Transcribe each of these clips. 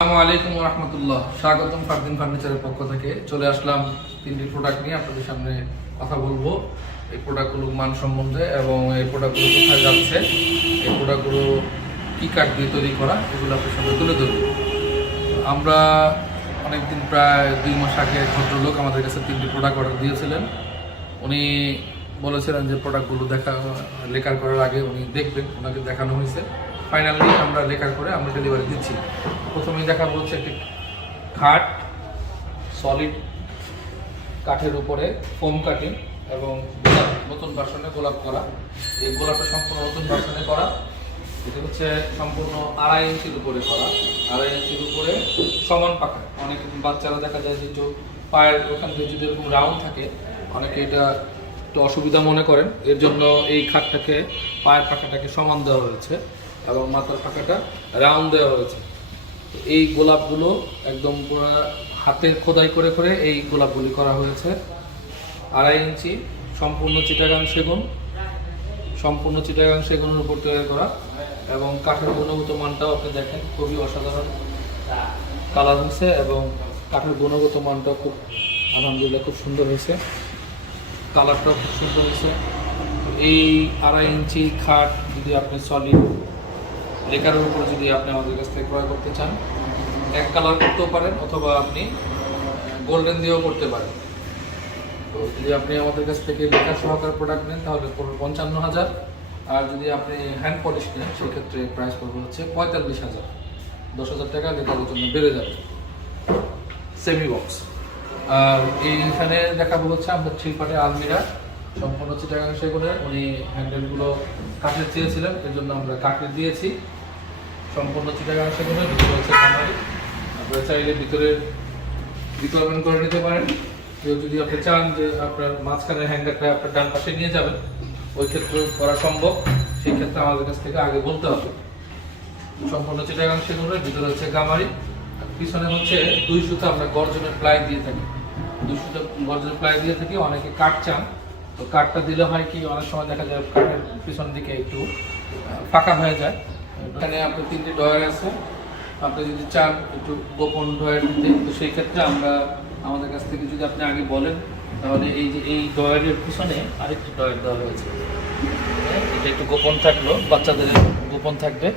আসসালামু আলাইকুম রহমতুল্লাহ স্বাগতম ফারদিন ফার্নিচারের পক্ষ থেকে। চলে আসলাম তিনটি প্রোডাক্ট নিয়ে আপনাদের সামনে কথা বলব। এই প্রোডাক্টগুলোর মান সম্বন্ধে এবং এই প্রোডাক্টগুলো কোথায় যাচ্ছে, এই প্রোডাক্টগুলো কী কাঠ দিয়ে তৈরি করা, এগুলো আপনার সামনে তুলে ধরবো। আমরা অনেকদিন প্রায় দুই মাস আগে ভদ্রলোক আমাদের কাছে তিনটি প্রোডাক্ট অর্ডার দিয়েছিলেন। উনি বলেছিলেন যে প্রোডাক্টগুলো দেখা, লেখার করার আগে উনি দেখবেন ওনাকে দেখানো হয়েছে। ফাইনালি আমরা লেখার করে আমরা ডেলিভারি দিচ্ছি। প্রথমেই দেখা বলছে একটি খাট সলিড কাঠের উপরে ফোম কাটিং এবং গোলাপ, নতুন বাসনে গোলাপ করা। এই গোলাপটা সম্পূর্ণ নতুন বাসনে করা। এটা হচ্ছে সম্পূর্ণ আড়াই ইঞ্চির উপরে করা। আড়াই ইঞ্চির উপরে সমান পাকা অনেক বাচ্চারা দেখা যায় যে একটু পায়ের ওখান থেকে যদি এরকম রাউন্ড থাকে, অনেকে এটা একটু অসুবিধা মনে করেন। এর জন্য এই খাটটাকে, পায়ের পাখাটাকে সমান দেওয়া হয়েছে। এবং মাথার পাখাটা রাউন্ড দেওয়া হয়েছে। এই গোলাপগুলো একদম পুরো হাতের খোদাই করে করে এই গোলাপগুলি করা হয়েছে। আড়াই ইঞ্চি সম্পূর্ণ চিটাগাং সেগুন, সম্পূর্ণ চিটাগাং সেগুনের উপর তৈরি করা এবং কাঠের গুণগত মানটাও আপনি দেখেন, খুবই অসাধারণ কালার হয়েছে এবং কাঠের গুণগত মানটাও খুব, আলহামদুলিল্লাহ খুব সুন্দর হয়েছে। কালারটাও খুব সুন্দর হয়েছে। এই আড়াই ইঞ্চি খাট যদি আপনি সলিড লেখার উপর যদি আপনি আমাদের কাছ থেকে ক্রয় করতে চান, এক কালার করতেও পারেন অথবা আপনি গোল্ডেন দিয়েও করতে পারেন। তো যদি আপনি আমাদের কাছ থেকে লেখা সহকার প্রোডাক্ট নেন, তাহলে পড়বে পঞ্চান্ন হাজার। আর যদি আপনি হ্যান্ড পলিশ নেন, সেক্ষেত্রে প্রাইস পড়বে হচ্ছে পঁয়তাল্লিশ হাজার। দশ হাজার টাকা লেখার জন্য বেড়ে যাবে। সেমি বক্স আর এইখানে দেখাবো হচ্ছে আমাদের পার্টের আলমিরা। সম্পূর্ণ চিটাগাং সেগুলো উনি হ্যান্ডেলগুলো কাঠের চেয়েছিলেন, এর জন্য আমরা কাঠের দিয়েছি। সম্পূর্ণ চিটাগাং সেগুলো ভিতরে হচ্ছে কামারি আপনারা চাইলে ভিতরে রিকোয়ারমেন্ট করে নিতে পারেন। কেউ যদি আপনি চান যে আপনার মাঝখানের হ্যাঙ্গারটা আপনার ডান পাশে নিয়ে যাবেন, ওই ক্ষেত্রে করা সম্ভব। সেই ক্ষেত্রে আমাদের কাছ থেকে আগে বলতে হবে। সম্পূর্ণ চিটাগাং সেগুলো ভিতরে হচ্ছে গামারি পিছনে হচ্ছে দুই সুতো আমরা গর্জনের প্লাই দিয়ে থাকি। দুই সুতো গর্জনের প্লাই দিয়ে থাকি, অনেকে কাঠ চান। তো কাঠটা দিলে হয় কি, অনেক সময় দেখা যায় কাঠের পিছন দিকে একটু ফাঁকা হয়ে যায়। এখানে আপনার তিনটি ডয়ার আছে। আপনি যদি চান একটু গোপন ডয়ার দিতে তো সেই ক্ষেত্রে আমরা আমাদের কাছ থেকে যদি আপনি আগে বলেন তাহলে এই যে এই ডয়ারের পিছনে আরেকটি ডয়ার দেওয়া হয়েছে। হ্যাঁ, এটা একটু গোপন থাকল বাচ্চাদের গোপন থাকবে।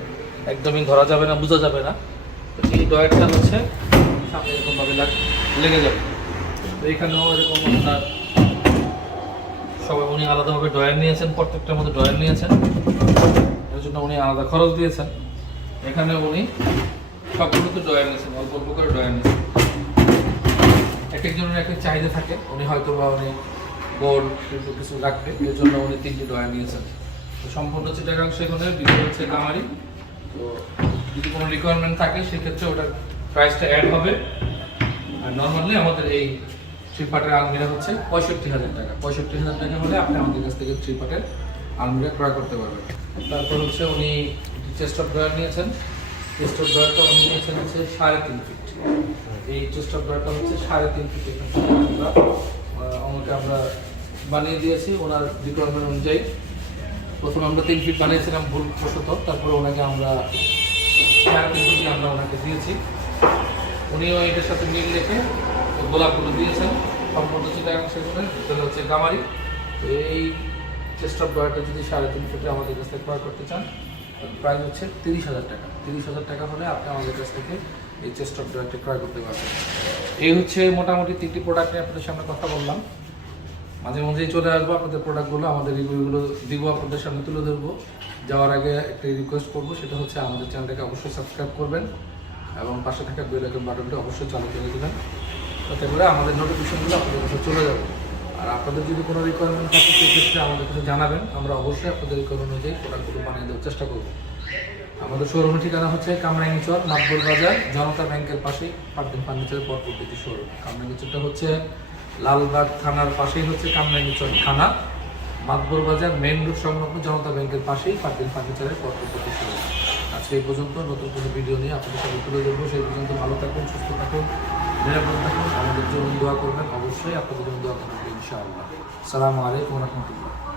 একদমই ধরা যাবে না বোঝা যাবে না। তো এই ডয়ারটা হচ্ছে সামনে এরকমভাবে লাগ- লেগে যাবে। তো এখানেও এরকম আপনার সবাই উনি আলাদাভাবে ড্রয়ার নিয়েছেন প্রত্যেকটার মধ্যে ড্রয়ার নিয়েছেন। এর জন্য উনি আলাদা খরচ দিয়েছেন। এখানে উনি সবগুলোতে ড্রয়ার নিয়েছেন, অল্প অল্প করে ড্রয়ার নিয়েছেন। এক একজনের একটা চাহিদা থাকে, উনি হয়তো বা উনি বোর্ড কিন্তু কিছু রাখবে এর জন্য উনি তিনটি ড্রয়ার নিয়েছেন। তো সম্পূর্ণ চিটাগাং সেগুনের ভিতরে হচ্ছে কামারি তো যদি কোনো রিকোয়ারমেন্ট থাকে, সেক্ষেত্রে ওটার প্রাইসটা অ্যাড হবে। আর নর্মালি আমাদের এই থ্রি পার্টের আলমিরা হচ্ছে পঁয়ষট্টি হাজার টাকা। পঁয়ষট্টি হাজার টাকা হলে আপনি আমাদের কাছ থেকে থ্রি পার্টের আলমিরা ক্রয় করতে পারবেন তারপর হচ্ছে উনি চেস্ট অফ ড্রয়ার নিয়েছেন। চেস্ট অফ ড্রয়ারটা উনি নিয়েছেন হচ্ছে সাড়ে তিন ফিট এই চেস্ট অফ ড্রয়ারটা হচ্ছে সাড়ে তিন ফিট এখান আমরা ওনাকে আমরা বানিয়ে দিয়েছি। ওনার রিকোয়ারমেন্ট অনুযায়ী প্রথমে আমরা তিন ফিট বানিয়েছিলাম ভুল বশত, তারপরে ওনাকে আমরা সাড়ে তিন ফিট আমরা ওনাকে দিয়েছি। উনিও এটার সাথে মিল রেখে গোলাপগুলো দিয়েছেন। সম্পূর্ণ চিটাগাং সেগুলো হচ্ছে গামারি। এই চেস্ট অফ ডয়ারটা যদি সাড়ে তিন ফুটে আমাদের কাছ থেকে ক্রয় করতে চান প্রাইস হচ্ছে তিরিশ হাজার টাকা। তিরিশ হাজার টাকা হলে আপনি আমাদের কাছ থেকে এই চেস্ট অফ ডয়ারটা ক্রয় করতে পারবেন। এই হচ্ছে মোটামুটি তিনটি প্রোডাক্ট নিয়ে আপনাদের সামনে কথা বললাম। মাঝে মাঝেই চলে আসব, আপনাদের প্রোডাক্টগুলো আমাদের রিভিউগুলো দিব আপনাদের সামনে তুলে ধরবো। যাওয়ার আগে একটা রিকোয়েস্ট করব, সেটা হচ্ছে আমাদের চ্যানেলটাকে অবশ্যই সাবস্ক্রাইব করবেন এবং পাশে থাকা বেল আইকন বাটনটি অবশ্যই চালু করে দেবেন। তাতে করে আমাদের নোটিফিকেশনগুলো আপনাদের কাছে চলে যাবে। আর আপনাদের যদি কোনো রিকোয়ারমেন্ট থাকে, সেক্ষেত্রে আমাদের কাছে জানাবেন। আমরা অবশ্যই আপনাদের রিকোয়ারমেন্ট অনুযায়ী প্রোডাক্টগুলো বানিয়ে দেওয়ার চেষ্টা করব। আমাদের শোরুমের ঠিকানা হচ্ছে কামরাঙ্গি চর বাজার, জনতা ব্যাংকের পাশেই পার্টিন ফার্নিচারের পরবর্তী শোরুম কামরাঙ্গি চরটা হচ্ছে লালবাগ থানার পাশেই হচ্ছে কামরাঙ্গি চর থানা। মাতবর বাজার মেন রোড সংলগ্ন জনতা ব্যাংকের পাশেই পার্টিন ফার্নিচারের পরবর্তী শোরুম আজকে এই পর্যন্ত নতুন কোনো ভিডিও নিয়ে আপনাদের সাথে তুলে ধরবো। সেই পর্যন্ত ভালো থাকুন, সুস্থ থাকুন। নিরাপদ থাকুন আমাদের জন্য দোয়া করবেন, অবশ্যই আপনাদের জন্য দোয়া করবেন, ইনশাআল্লাহ। সালামু আলাইকুম রহমতুল্লাহ।